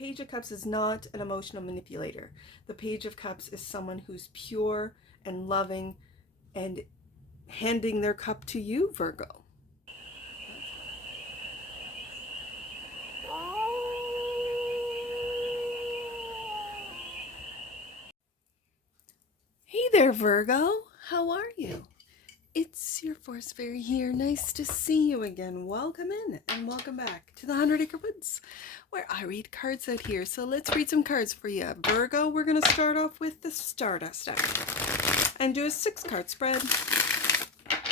Page of Cups is not an emotional manipulator. The Page of Cups is someone who's pure and loving and handing their cup to you, Virgo. Hey there, Virgo. How are you? It's your Force Fairy here. Nice to see you again. Welcome in and welcome back to the 100 Acre Woods, where I read cards out here. So let's read some cards for you. Virgo, we're going to start off with the Stardust deck and do a 6-card spread,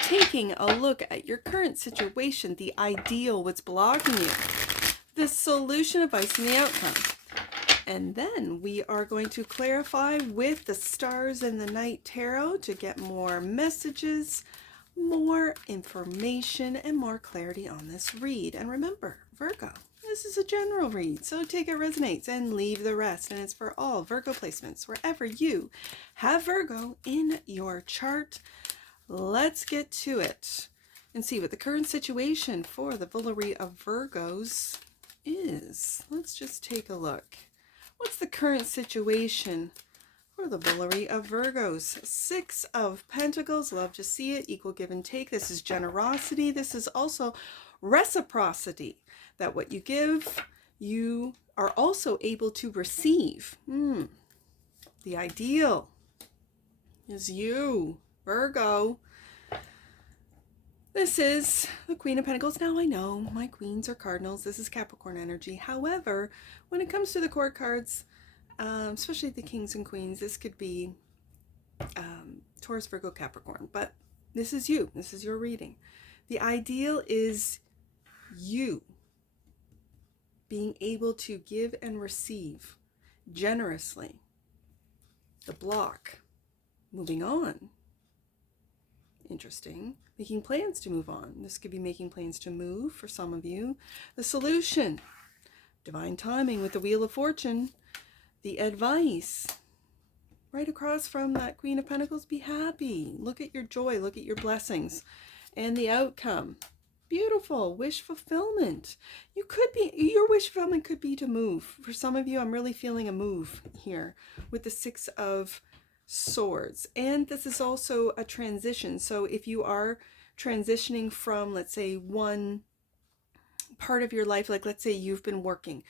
taking a look at your current situation, the ideal, what's blocking you, the solution, advice, and the outcome. And then we are going to clarify with the Stars and the Night Tarot to get more messages, more information, and more clarity on this read. And remember, Virgo, this is a general read, so take it resonates and leave the rest. And it's for all Virgo placements, wherever you have Virgo in your chart. Let's get to it and see what the current situation for the Villary of Virgos is. Let's just take a look. What's the current situation for the Villary of Virgos? 6 of Pentacles. Love to see it. Equal give and take. This is generosity. This is also reciprocity. That what you give, you are also able to receive. The ideal is you, Virgo. This is the Queen of Pentacles. Now I know my queens are cardinals. This is Capricorn energy. However, when it comes to the court cards, especially the kings and queens, this could be Taurus, Virgo, Capricorn. But this is you. This is your reading. The ideal is you being able to give and receive generously. The block. Moving on. Interesting. Making plans to move on. This could be making plans to move for some of you. The solution. Divine timing with the Wheel of Fortune. The advice. Right across from that Queen of Pentacles. Be happy. Look at your joy. Look at your blessings. And the outcome. Beautiful. Wish fulfillment. You could be, your wish fulfillment could be to move. For some of you, I'm really feeling a move here with the 6 of Swords. And this is also a transition. So if you are transitioning from, let's say, one part of your life, like let's say you've been working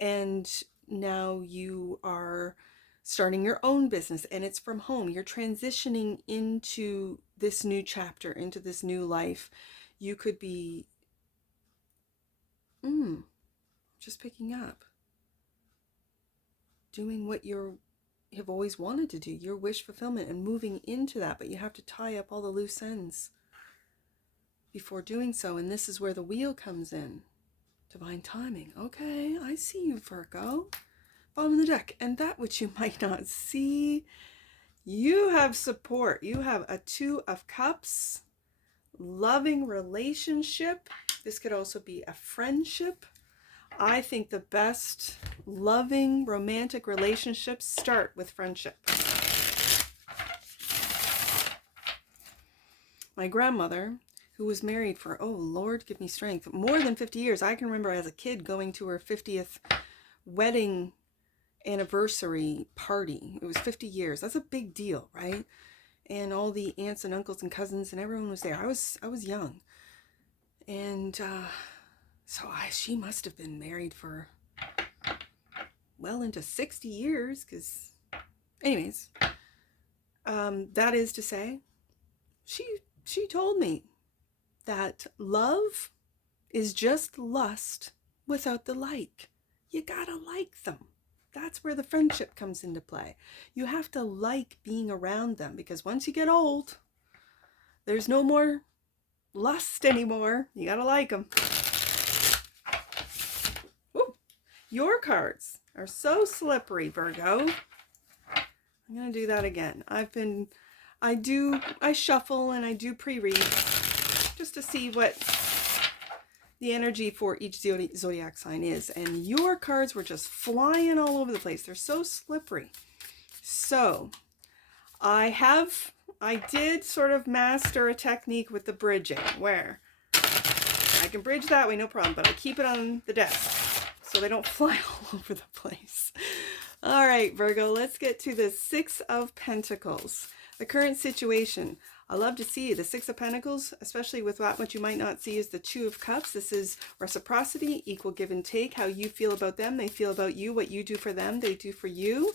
and now you are starting your own business and it's from home, you're transitioning into this new chapter, into this new life. You could be just picking up, doing what you have always wanted to do, your wish fulfillment, and moving into that, but you have to tie up all the loose ends before doing so. And this is where the wheel comes in. Divine timing. Okay, I see you, Virgo. Bottom of the deck. And that which you might not see, you have support. You have a 2 of Cups. Loving relationship. This could also be a friendship. I think the best loving romantic relationships start with friendship. My grandmother, who was married for, oh Lord, give me strength, more than 50 years. I can remember as a kid going to her 50th wedding anniversary party. It was 50 years. That's a big deal, right? And all the aunts and uncles and cousins and everyone was there. I was young. And so she must have been married for well into 60 years, because anyways, that is to say, she told me that love is just lust without the like. You gotta like them. That's where the friendship comes into play. You have to like being around them, because once you get old, there's no more lust anymore. You gotta like them. Ooh, your cards are so slippery, Virgo. I'm gonna do that again. I shuffle and I do pre-read just to see what the energy for each zodiac sign is. And your cards were just flying all over the place. They're so slippery. So I did sort of master a technique with the bridging where I can bridge that way, no problem, but I keep it on the desk. so they don't fly all over the place. All right, Virgo, let's get to the Six of Pentacles. The current situation. I love to see the Six of Pentacles, especially with what you might not see is the Two of Cups. This is reciprocity, equal give and take. How you feel about them, they feel about you. What you do for them, they do for you.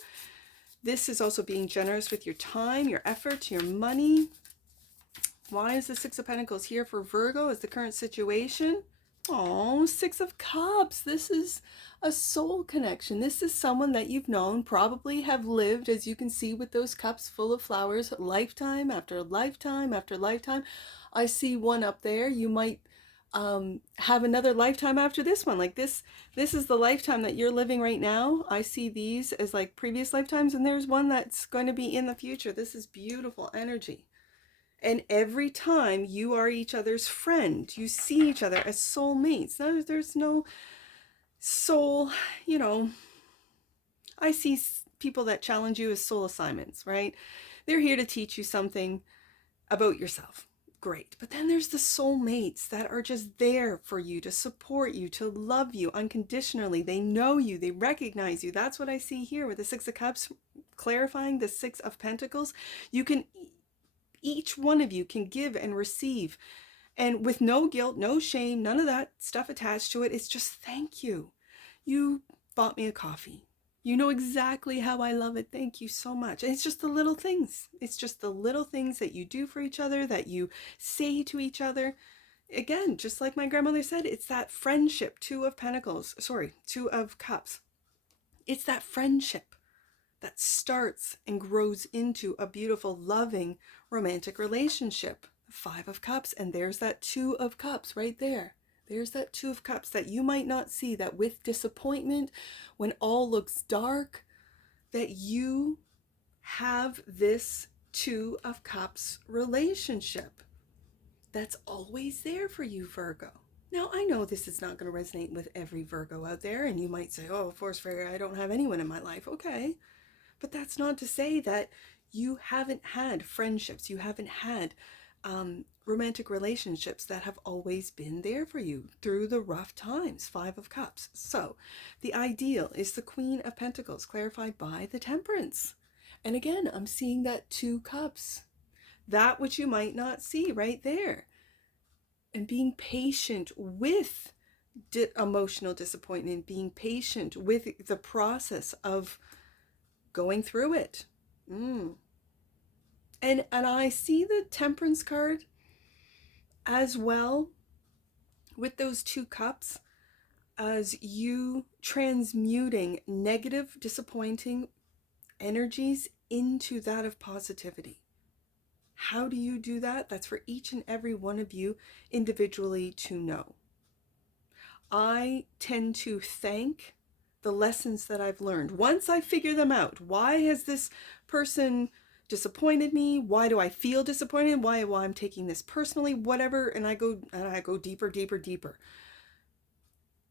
This is also being generous with your time, your effort, your money. Why is the Six of Pentacles here for Virgo as the current situation? Oh, Six of Cups. This is a soul connection. This is someone that you've known, probably have lived, as you can see with those cups full of flowers, lifetime after lifetime after lifetime. I see one up there. You might have another lifetime after this one. Like this is the lifetime that you're living right now. I see these as like previous lifetimes, and there's one that's going to be in the future. This is beautiful energy. And every time you are each other's friend, you see each other as soulmates. There's no soul, I see people that challenge you as soul assignments, right? They're here to teach you something about yourself. Great. But then there's the soulmates that are just there for you, to support you, to love you unconditionally. They know you, they recognize you. That's what I see here with the Six of Cups, clarifying the Six of Pentacles. Each one of you can give and receive, and with no guilt, no shame, none of that stuff attached to it. It's just thank you. You bought me a coffee. You know exactly how I love it. Thank you so much. And it's just the little things. It's just the little things that you do for each other, that you say to each other. Again, just like my grandmother said, it's that friendship. Two of Cups. It's that friendship that starts and grows into a beautiful, loving, romantic relationship. Five of Cups, and there's that Two of Cups right there. There's that Two of Cups that you might not see, that with disappointment, when all looks dark, that you have this Two of Cups relationship that's always there for you, Virgo. Now, I know this is not going to resonate with every Virgo out there, and you might say, oh, Force Fairy, I don't have anyone in my life. Okay. But that's not to say that you haven't had friendships, you haven't had romantic relationships that have always been there for you through the rough times. Five of Cups. So the ideal is the Queen of Pentacles, clarified by the Temperance. And again, I'm seeing that Two Cups, that which you might not see right there. And being patient with emotional disappointment, being patient with the process of going through it. And I see the Temperance card as well with those Two Cups, as you transmuting negative, disappointing energies into that of positivity. How do you do that? That's for each and every one of you individually to know. I tend to thank the lessons that I've learned. Once I figure them out, why has this person disappointed me? Why do I feel disappointed? Why I'm taking this personally, whatever, and I go deeper, deeper, deeper.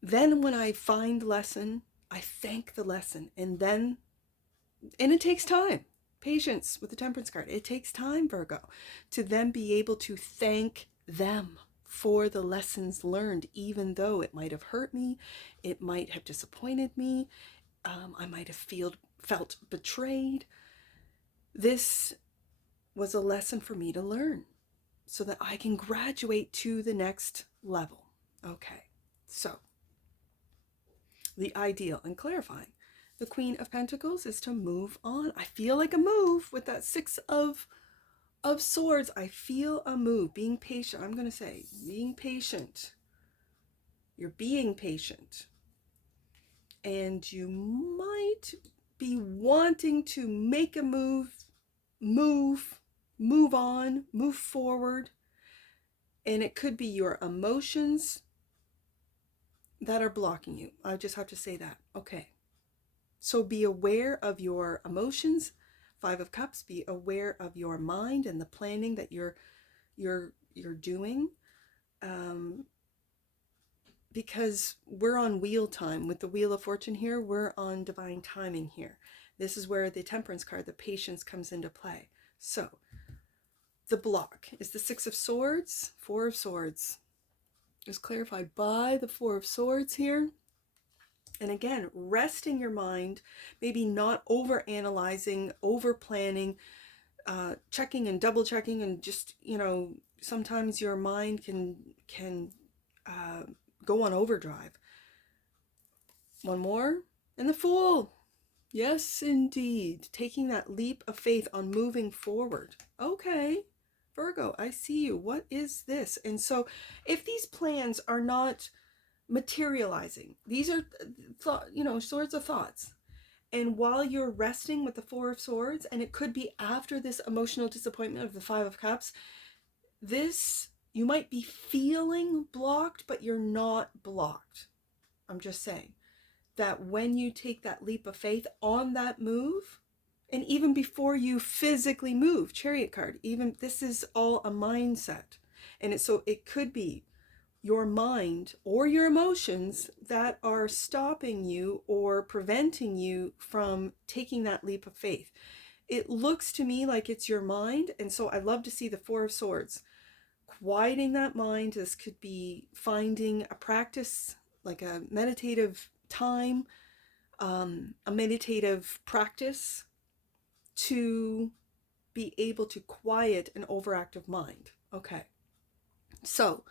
Then when I find lesson, I thank the lesson, and it takes time. Patience with the Temperance card. It takes time, Virgo, to then be able to thank them for the lessons learned, even though it might have hurt me, it might have disappointed me, I might have felt betrayed. This was a lesson for me to learn so that I can graduate to the next level. Okay, so the ideal and clarifying. The Queen of Pentacles is to move on. I feel like a move with that Six of Swords. I feel a move. Being patient. I'm going to say being patient. You're being patient. And you might be wanting to make a move on, move forward. And it could be your emotions that are blocking you. I just have to say that. Okay. So be aware of your emotions. Five of Cups, be aware of your mind and the planning that you're doing. Because we're on wheel time. With the Wheel of Fortune here, we're on divine timing here. This is where the Temperance card, the patience, comes into play. So the block is the Six of Swords, Four of Swords. Is clarified by the Four of Swords here. And again, resting your mind, maybe not over analyzing, over planning, checking and double checking, and just, sometimes your mind can go on overdrive. One more, and the Fool. Yes, indeed. Taking that leap of faith on moving forward. Okay, Virgo, I see you. What is this? And so if these plans are not materializing, these are sorts of thoughts. And while you're resting with the Four of Swords, and it could be after this emotional disappointment of the Five of Cups, you might be feeling blocked, but you're not blocked. I'm just saying that when you take that leap of faith on that move, and even before you physically move, Chariot card, even this is all a mindset. And it could be your mind or your emotions that are stopping you or preventing you from taking that leap of faith. It looks to me like it's your mind. And so I love to see the Four of Swords. Quieting that mind. This could be finding a practice, like a meditative time, a meditative practice to be able to quiet an overactive mind. Okay. So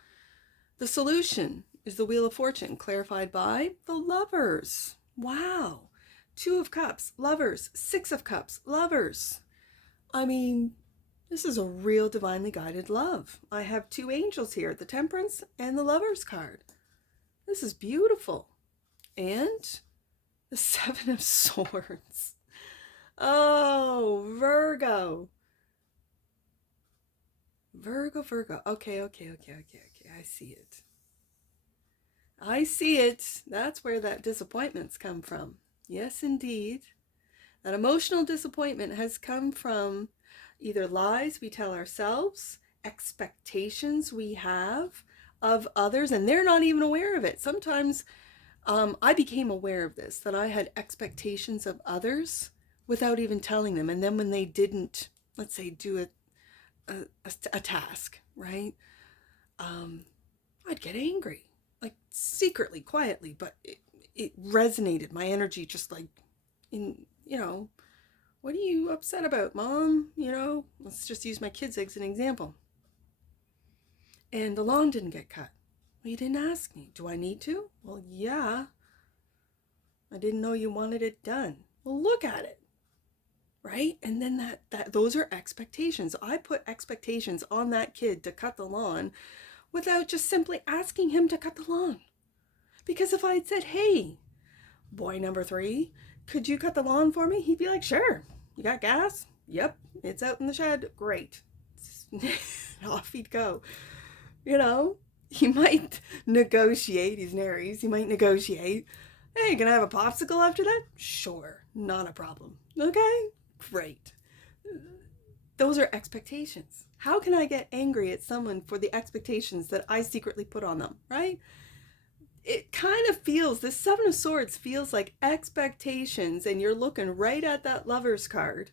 the solution is the Wheel of Fortune, clarified by the Lovers. Wow. Two of Cups, Lovers. Six of Cups, Lovers. I mean, this is a real divinely guided love. I have two angels here, the Temperance and the Lovers card. This is beautiful. And the Seven of Swords. Oh, Virgo. Virgo. Okay. I see it. That's where that disappointment's come from. Yes, indeed. That emotional disappointment has come from either lies we tell ourselves, expectations we have of others, and they're not even aware of it. Sometimes I became aware of this, that I had expectations of others without even telling them. And then when they didn't, let's say, do a task, right? I'd get angry, like secretly, quietly, but it resonated. My energy just like, what are you upset about, Mom? Let's just use my kids as an example. And the lawn didn't get cut. Well, you didn't ask me. Do I need to? Well, yeah. I didn't know you wanted it done. Well, look at it. Right? And then those are expectations. I put expectations on that kid to cut the lawn without just simply asking him to cut the lawn. Because if I had said, hey, boy number 3, could you cut the lawn for me? He'd be like, sure. You got gas? Yep. It's out in the shed. Great. Off he'd go. He might negotiate. He's an Aries. He might negotiate. Hey, can I have a popsicle after that? Sure. Not a problem. Okay? Great. Those are expectations. How can I get angry at someone for the expectations that I secretly put on them, right? It kind of feels, this Seven of Swords feels like expectations, and you're looking right at that Lover's card,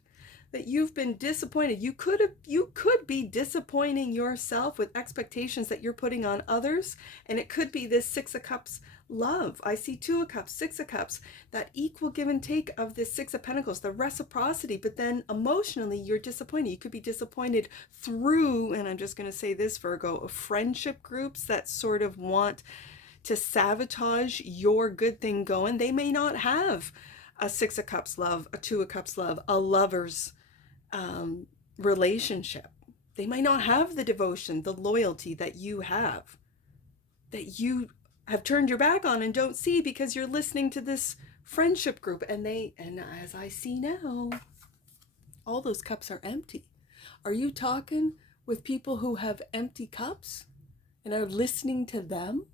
that you've been disappointed. You could be disappointing yourself with expectations that you're putting on others, and it could be this Six of Cups love. I see Two of Cups, Six of Cups, that equal give and take of this Six of Pentacles, the reciprocity, but then emotionally you're disappointed. You could be disappointed through, and I'm just going to say this, Virgo, friendship groups that sort of want to sabotage your good thing going. They may not have a Six of Cups love, a Two of Cups love, a lover's relationship. They might not have the devotion, the loyalty that you have turned your back on and don't see because you're listening to this friendship group. And as I see now, all those cups are empty. Are you talking with people who have empty cups and are listening to them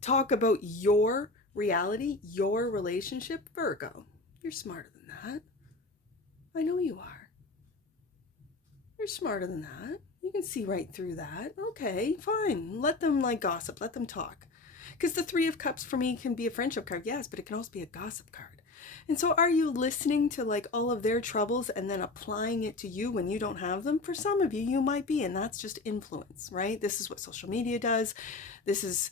talk about your reality, your relationship? Virgo, you're smarter than that. I know you are. You're smarter than that. You can see right through that. Okay, fine. Let them gossip. Let them talk. Because the Three of Cups for me can be a friendship card, yes, but it can also be a gossip card. And so are you listening to all of their troubles and then applying it to you when you don't have them? For some of you, you might be, and that's just influence, right? This is what social media does. This is,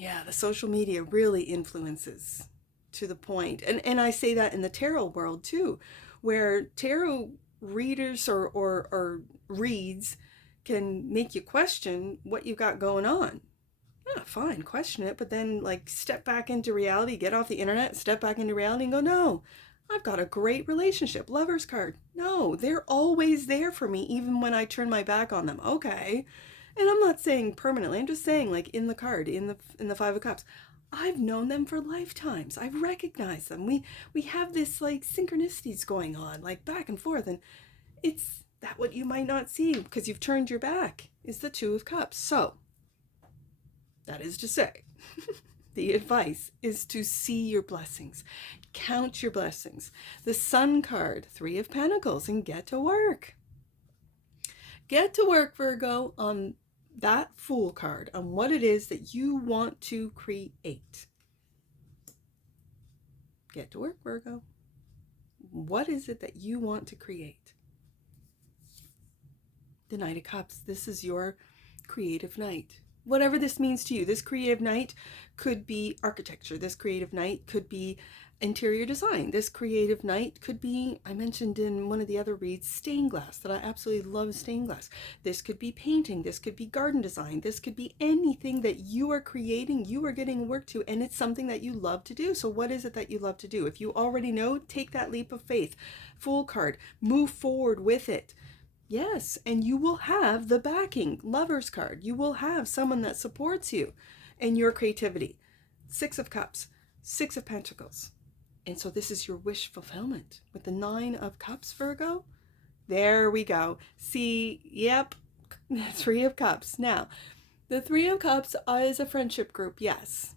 Yeah, the social media really influences to the point. And I say that in the tarot world too, where tarot readers or reads can make you question what you got going on. Yeah, fine, question it, but then like step back into reality, get off the internet, step back into reality and go, no, I've got a great relationship. Lover's card. No, they're always there for me, even when I turn my back on them. Okay. And I'm not saying permanently, I'm just saying like in the card, in the Five of Cups. I've known them for lifetimes. I've recognized them. We have this like synchronicities going on, like back and forth, and it's that what you might not see because you've turned your back is the Two of Cups. So that is to say, the advice is to see your blessings, count your blessings. The Sun card, Three of Pentacles, and get to work. Get to work, Virgo, on that Fool card, on what it is that you want to create. Get to work, Virgo. What is it that you want to create? The Knight of Cups. This is your creative night. Whatever this means to you. This creative night could be architecture. This creative night could be interior design. This creative night could be, I mentioned in one of the other reads, stained glass, that I absolutely love stained glass. This could be painting. This could be garden design. This could be anything that you are creating, you are getting work to, and it's something that you love to do. So what is it that you love to do? If you already know, take that leap of faith. Fool card. Move forward with it. Yes, and you will have the backing, Lover's card. You will have someone that supports you and your creativity. Six of Cups, Six of Pentacles. And so this is your wish fulfillment. With the Nine of Cups, Virgo, there we go. See, yep, Three of Cups. Now, the Three of Cups is a friendship group, yes.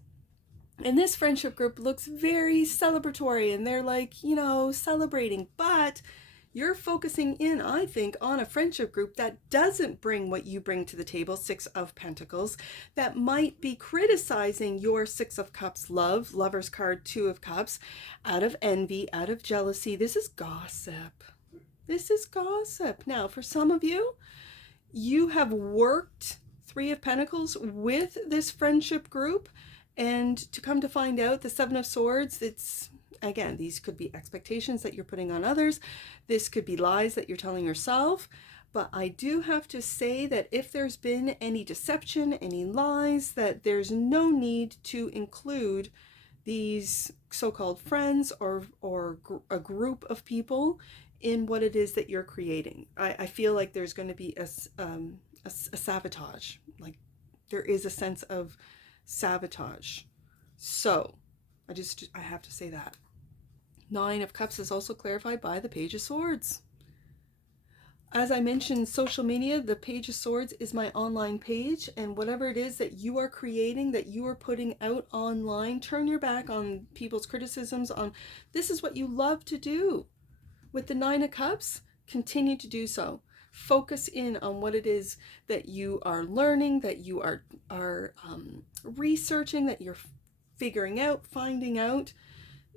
And this friendship group looks very celebratory, and they're like, you know, celebrating, but you're focusing in, I think, on a friendship group that doesn't bring what you bring to the table, Six of Pentacles, that might be criticizing your Six of Cups love, Lover's card, Two of Cups, out of envy, out of jealousy. This is gossip. This is gossip. Now, for some of you, you have worked Three of Pentacles with this friendship group, and to come to find out, the Seven of Swords, it's, again, these could be expectations that you're putting on others. This could be lies that you're telling yourself. But I do have to say that if there's been any deception, any lies, that there's no need to include these so-called friends or a group of people in what it is that you're creating. I feel like there's going to be a sabotage. Like there is a sense of sabotage. So I have to say that. Nine of Cups is also clarified by the Page of Swords. As I mentioned, social media, the Page of Swords is my online page, and whatever it is that you are creating, that you are putting out online, turn your back on people's criticisms on this is what you love to do. With the Nine of Cups, continue to do so. Focus in on what it is that you are learning, that you are researching, that you're figuring out, finding out.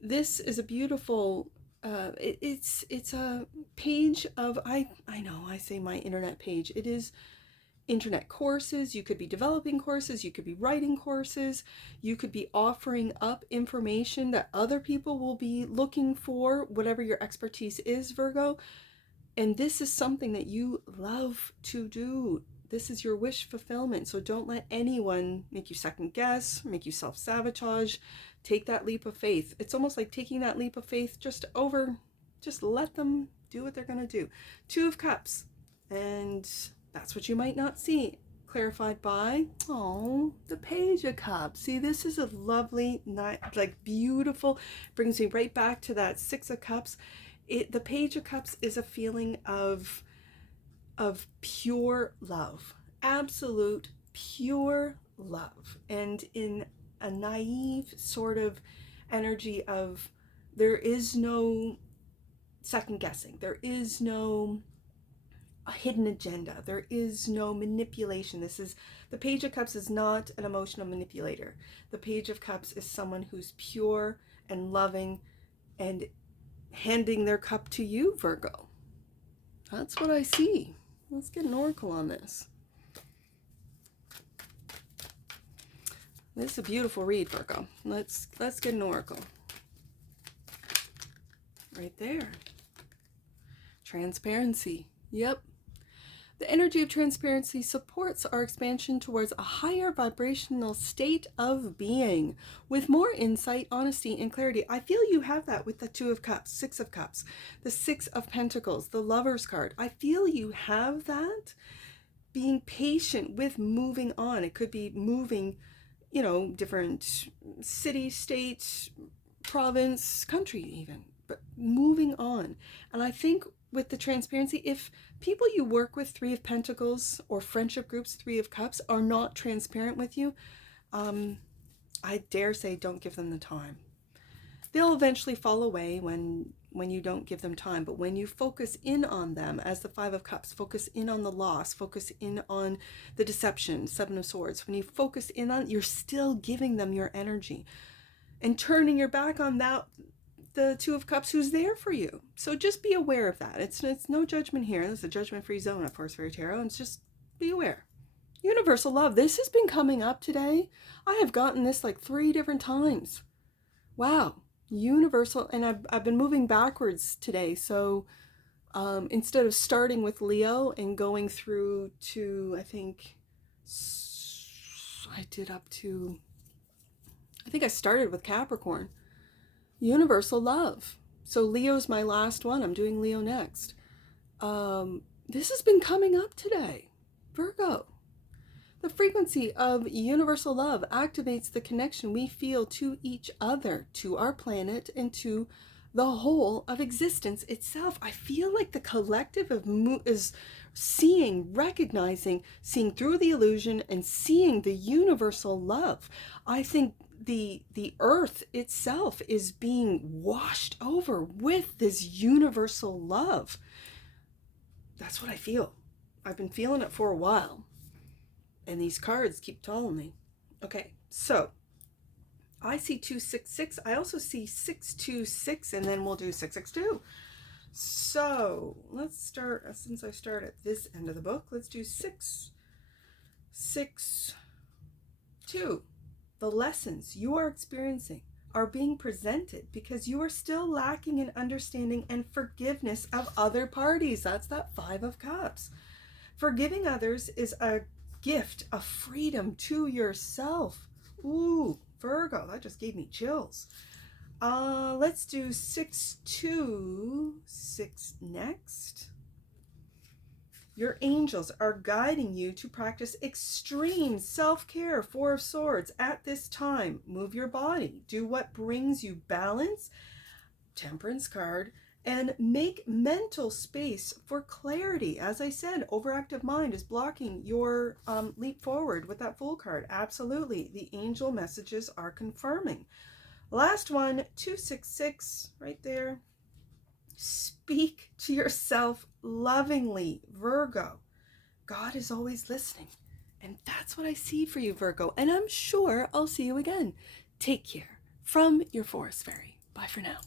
This is a beautiful, it's a page of, I know I say my internet page. It is internet courses. You could be developing courses. You could be writing courses. You could be offering up information that other people will be looking for, whatever your expertise is, Virgo. And this is something that you love to do. This is your wish fulfillment. So don't let anyone make you second guess, make you self-sabotage. Take that leap of faith. It's almost like taking that leap of faith just let them do what they're going to do. Two of Cups. And that's what you might not see. Clarified by, the Page of Cups. See, this is a lovely, like beautiful, brings me right back to that Six of Cups. The Page of Cups is a feeling of pure love, absolute pure love, and in a naive sort of energy of there is no second guessing, there is no hidden agenda, there is no manipulation. The Page of Cups is not an emotional manipulator. The Page of Cups is someone who's pure and loving and handing their cup to you, Virgo. That's what I see. Let's get an oracle on this. This is a beautiful read, Virgo. Let's get an oracle. Right there. Transparency. Yep. The energy of transparency supports our expansion towards a higher vibrational state of being with more insight, honesty, and clarity. I feel you have that with the Two of Cups, Six of Cups, the Six of Pentacles, the Lover's card. I feel you have that. Being patient with moving on. It could be moving, you know, different city, state, province, country even, but moving on. And I think with the transparency, if people you work with, Three of Pentacles, or friendship groups, Three of Cups, are not transparent with you, I dare say don't give them the time. They'll eventually fall away when you don't give them time. But when you focus in on them, as the Five of Cups, focus in on the loss, focus in on the deception, Seven of Swords, when you focus in on, you're still giving them your energy and turning your back on that, the Two of Cups, who's there for you. So just be aware of that. It's no judgment here. This is a judgment-free zone, of course, Fairy Tarot, and it's just be aware. Universal love. This has been coming up today. I have gotten this like 3 different times. Wow. Universal, and I've been moving backwards today. So instead of starting with Leo and going through to, I think I started with Capricorn. Universal love. So Leo's my last one. I'm doing Leo next. This has been coming up today. Virgo. The frequency of universal love activates the connection we feel to each other, to our planet, and to the whole of existence itself. I feel like the collective is seeing, recognizing, seeing through the illusion and seeing the universal love. I think the earth itself is being washed over with this universal love. That's what I feel. I've been feeling it for a while. And these cards keep telling me. Okay, so I see 266. I also see 626, and then we'll do 662. So let's start, since I start at this end of the book, let's do 662. The lessons you are experiencing are being presented because you are still lacking in understanding and forgiveness of other parties. That's that Five of Cups. Forgiving others is a gift of freedom to yourself. Ooh, Virgo, that just gave me chills. Let's do 626 next. Your angels are guiding you to practice extreme self-care, Four of Swords, at this time. Move your body. Do what brings you balance, Temperance card, and make mental space for clarity. As I said, overactive mind is blocking your leap forward with that Fool card. Absolutely. The angel messages are confirming. Last one, 266, right there. Speak to yourself lovingly, Virgo. God is always listening. And that's what I see for you, Virgo. And I'm sure I'll see you again. Take care. From your Forest Fairy. Bye for now.